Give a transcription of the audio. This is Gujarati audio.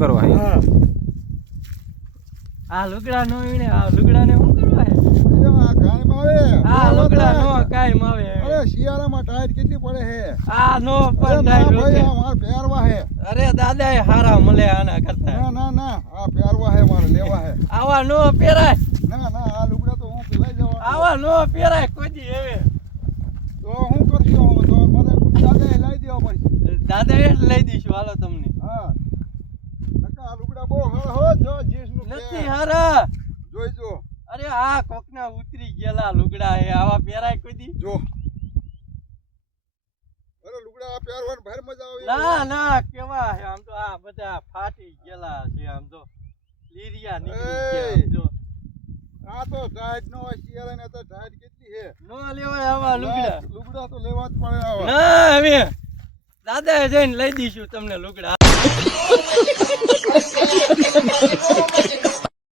કરવા હે હા આ લુગડા નો વીણે આ લુગડા ને શું કરવા હે આ કાયમ આવે આ લુગડા નો કાયમ આવે અરે શિયાળામાં ટાઈટ કેટલી પડે હે આ નો પણ ના ટાઈટ ભાઈ રૂકે. આ માર પહેરવા હે અરે દાદા એ હારા મળે આના કરતા ના ના ના આ પહેરવા હે મારે લેવા હે આવા નો પહેરાય ના ના આ લુગડા તો હું લઈ જવા આવા નો પહેરાય કોઈ દી હવે તો હું કરશું હવે તો મને દાદા લઈ દેવા પડશે દાદા એ જ લઈ દઈશું હાલો તમને હા નકા આ લુગડા બહુ હારા હો જો જીન્સ નું નથી હારા જોઈજો અરે આ કોકના ઉતરી ગયેલા લુગડા હે આવા પહેરાય કોઈ દી જો અરે લુગડા આ પહેરવાની ભારે મજા આવે ના ના કેવા હે આમ તો આ બધા ફાટી ગયેલા છે આમ તો લીરિયા નીકળી ગયા આમ જો આ તો ટાઈટ નો હોય શિયાળાને તો ટાઈટ કેટલી હે નો લેવાય આવા લુગડા લુગડા તો લેવા જ પડે આવા ના હવે દાદા જઈને લઈ દઈશું તમને લુગડા